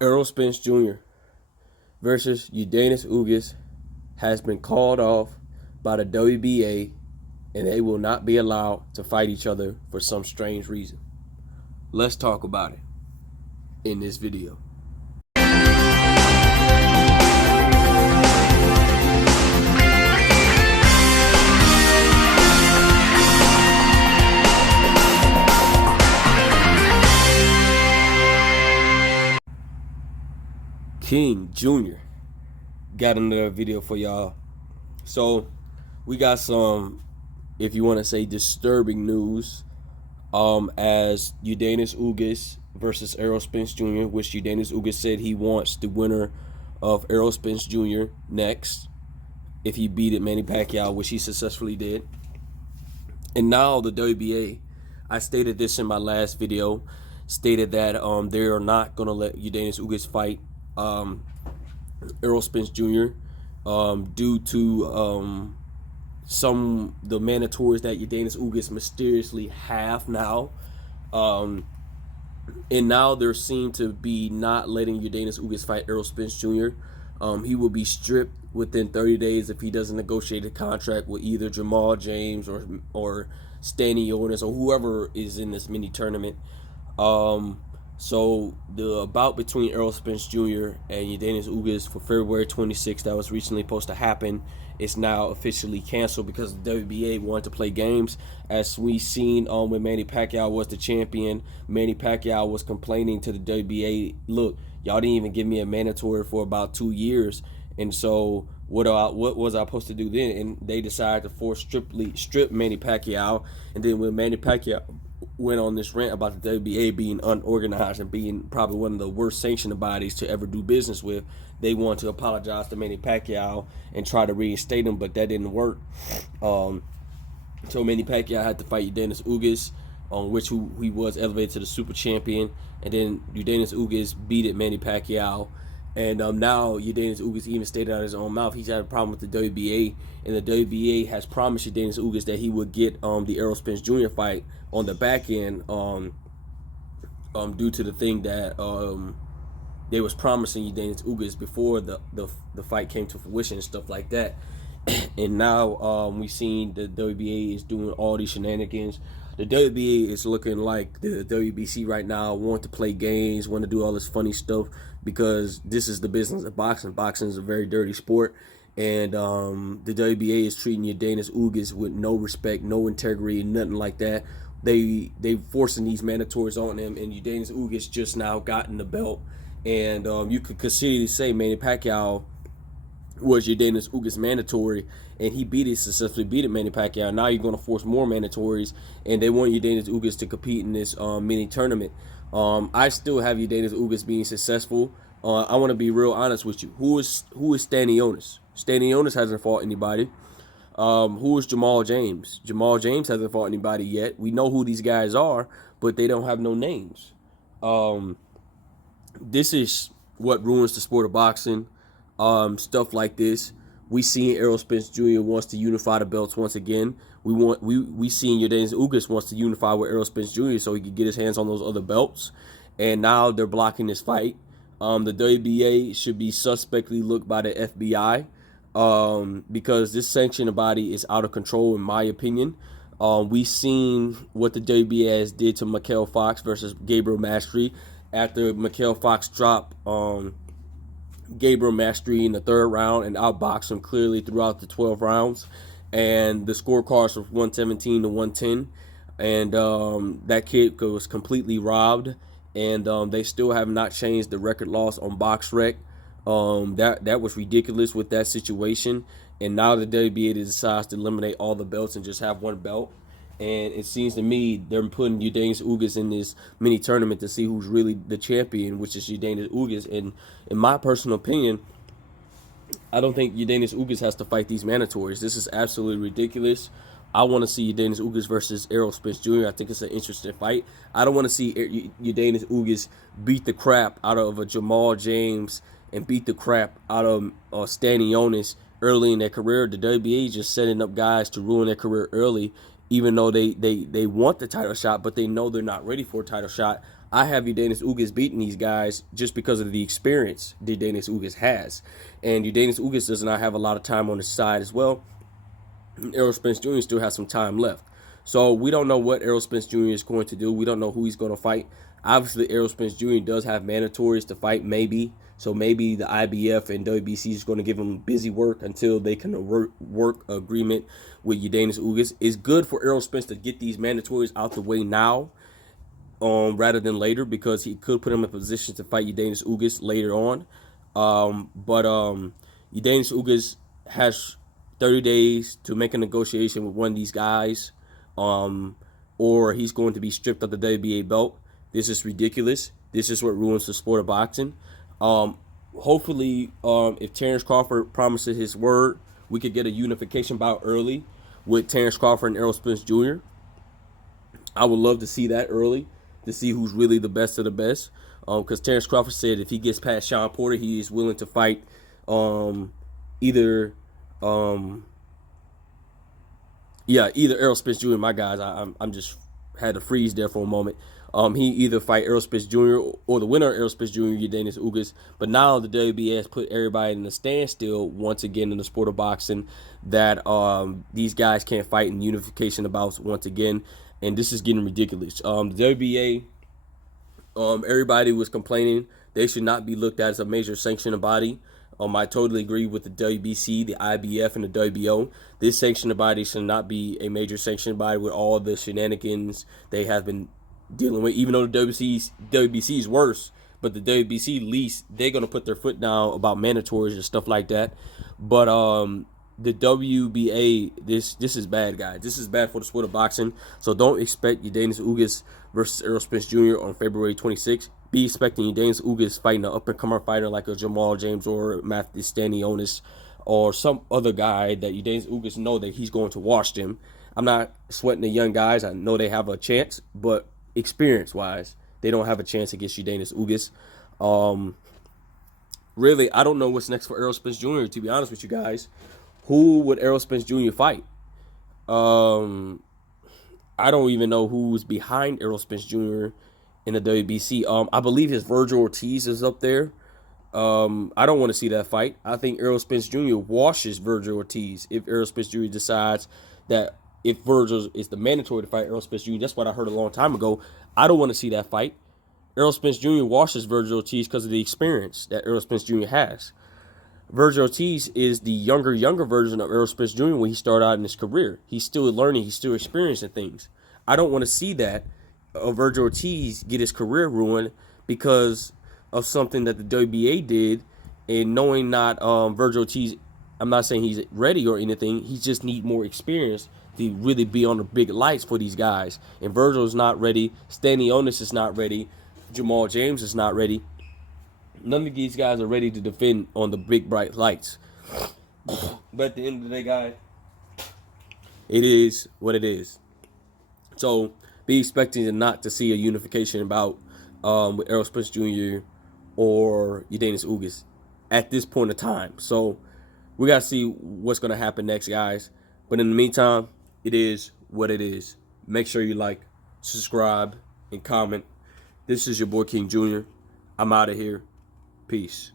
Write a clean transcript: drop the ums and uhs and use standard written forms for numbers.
Errol Spence Jr. versus Yordenis Ugas has been called off by the WBA, and they will not be allowed to fight each other for some strange reason. Let's talk about it in this video. King Jr. got another video for y'all. So we got some, if you want to say, disturbing news, as Yordenis Ugas versus Errol Spence Jr., which Yordenis Ugas said he wants the winner of Errol Spence Jr. next if he beat Manny Pacquiao, which he successfully did. And now the WBA, I stated this in my last video, stated that they are not going to let Yordenis Ugas fight Errol Spence Jr. Due to the mandatories that Yordenis Ugas mysteriously have now. And now there seem to be not letting Yordenis Ugas fight Errol Spence Jr. He will be stripped within 30 days if he doesn't negotiate a contract with either Jamal James or Stanley Yordenis or whoever is in this mini tournament. So the bout between Errol Spence Jr. and Yordenis Ugas for February 26th that was recently supposed to happen is now officially canceled because the WBA wanted to play games. As we seen when Manny Pacquiao was the champion, Manny Pacquiao was complaining to the WBA, look, y'all didn't even give me a mandatory for about 2 years. And so what was I supposed to do then? And they decided to strip Manny Pacquiao. And then when Manny Pacquiao went on this rant about the WBA being unorganized and being probably one of the worst sanctioned bodies to ever do business with, they wanted to apologize to Manny Pacquiao and try to reinstate him, but that didn't work. So Manny Pacquiao had to fight Yordenis Ugas, on which he was elevated to the super champion, and then Yordenis Ugas beat Manny Pacquiao. And now Yordenis Ugas even stated out of his own mouth he's had a problem with the WBA, and the WBA has promised Yordenis Ugas that he would get the Errol Spence Jr. fight on the back end, due to the thing that they was promising Yordenis Ugas before the fight came to fruition and stuff like that. And now we've seen the WBA is doing all these shenanigans. The WBA is looking like the WBC right now, want to play games, want to do all this funny stuff because this is the business of boxing. Boxing is a very dirty sport, and the WBA is treating Yordenis Ugas with no respect, no integrity, nothing like that. They forcing these mandatories on him, and Yordenis Ugas just now gotten the belt, and you could consider to say Manny Pacquiao was Yordenis Ugas mandatory, and he successfully beat Manny Pacquiao. Now you're going to force more mandatories, and they want Yordenis Ugas to compete in this mini tournament. I still have Yordenis Ugas being successful. I want to be real honest with you. Who is Stanley Yordenis? Stanley Yordenis hasn't fought anybody. Who is Jamal James? Jamal James hasn't fought anybody yet. We know who these guys are, but they don't have no names. This is what ruins the sport of boxing. Stuff like this. We seen Errol Spence Jr. wants to unify the belts once again. We seen Yordenis Ugas wants to unify with Errol Spence Jr. so he could get his hands on those other belts. And now they're blocking this fight. The WBA should be suspectly looked by the FBI because this sanctioning body is out of control, in my opinion. We seen what the WBA has did to Mikel Fox versus Gabriel Mastery after Mikel Fox dropped Gabriel Mastery in the third round and outboxed him clearly throughout the 12 rounds, and the scorecards were 117 to 110, and that kid was completely robbed, and they still have not changed the record loss on BoxRec. That was ridiculous with that situation, and now the WBA decides to eliminate all the belts and just have one belt. And it seems to me they're putting Yordenis Ugas in this mini tournament to see who's really the champion, which is Yordenis Ugas. And in my personal opinion, I don't think Yordenis Ugas has to fight these mandatories. This is absolutely ridiculous. I want to see Yordenis Ugas versus Errol Spence Jr. I think it's an interesting fight. I don't want to see Yordenis Ugas beat the crap out of a Jamal James and beat the crap out of Stanley Yordenis early in their career. The WBA is just setting up guys to ruin their career early, even though they want the title shot, but they know they're not ready for a title shot. I have Yordenis Ugas beating these guys just because of the experience Yordenis Ugas has. And Yordenis Ugas does not have a lot of time on his side as well. Errol Spence Jr. still has some time left. So we don't know what Errol Spence Jr. is going to do. We don't know who he's going to fight. Obviously, Errol Spence Jr. does have mandatories to fight, maybe. So maybe the IBF and WBC is going to give him busy work until they can work agreement with Yordenis Ugas. It's good for Errol Spence to get these mandatories out the way now, rather than later, because he could put him in a position to fight Yordenis Ugas later on. But Yordenis Ugas has 30 days to make a negotiation with one of these guys, or he's going to be stripped of the WBA belt. This is ridiculous. This is what ruins the sport of boxing. Hopefully, if Terrence Crawford promises his word, we could get a unification bout early with Terrence Crawford and Errol Spence Jr. I would love to see that early, to see who's really the best of the best. Because Terrence Crawford said if he gets past Sean Porter, he is willing to fight either Errol Spence Jr. My guys, I'm just had to freeze there for a moment. He either fight Errol Spence Jr. or the winner of Errol Spence Jr. Yordenis Ugas. But now the WBA has put everybody in a standstill once again in the sport of boxing, that these guys can't fight in unification bouts once again, and this is getting ridiculous. The WBA, everybody was complaining they should not be looked at as a major sanctioning body. I totally agree with the WBC, the IBF, and the WBO. This sanctioning body should not be a major sanctioning body with all the shenanigans they have been dealing with. Even though the WBC is worse, but the WBC, at least they're gonna put their foot down about mandatories and stuff like that. But the WBA, this is bad, guys. This is bad for the sport of boxing. So don't expect Yordenis Ugas versus Errol Spence Jr. on February 26th. Be expecting Yordenis Ugas fighting an up-and-comer fighter like a Jamal James or Matthew Stanionis or some other guy that Yordenis Ugas know that he's going to wash them. I'm not sweating the young guys. I know they have a chance, but experience-wise, they don't have a chance against Yordenis Ugas. Really, I don't know what's next for Errol Spence Jr., to be honest with you guys. Who would Errol Spence Jr. fight? I don't even know who's behind Errol Spence Jr. in the WBC. I believe his Virgil Ortiz is up there. I don't want to see that fight. I think Errol Spence Jr. washes Virgil Ortiz if Errol Spence Jr. decides that if Virgil is the mandatory to fight Errol Spence Jr. That's what I heard a long time ago. I don't want to see that fight. Errol Spence Jr. washes Virgil Ortiz because of the experience that Errol Spence Jr. has. Virgil Ortiz is the younger version of Errol Spence Jr. when he started out in his career. He's still learning. He's still experiencing things. I don't want to see that Virgil Ortiz get his career ruined because of something that the WBA did, and knowing not Virgil Ortiz, I'm not saying he's ready or anything. He just need more experience to really be on the big lights for these guys. And Virgil is not ready. Stanionis is not ready. Jamal James is not ready. None of these guys are ready to defend on the big bright lights. But at the end of the day, guys, it is what it is. So be expecting not to see a unification bout with Errol Spence Jr. or Yordenis Ugas at this point in time. So we got to see what's going to happen next, guys. But in the meantime, it is what it is. Make sure you like, subscribe, and comment. This is your boy King Jr. I'm out of here. Peace.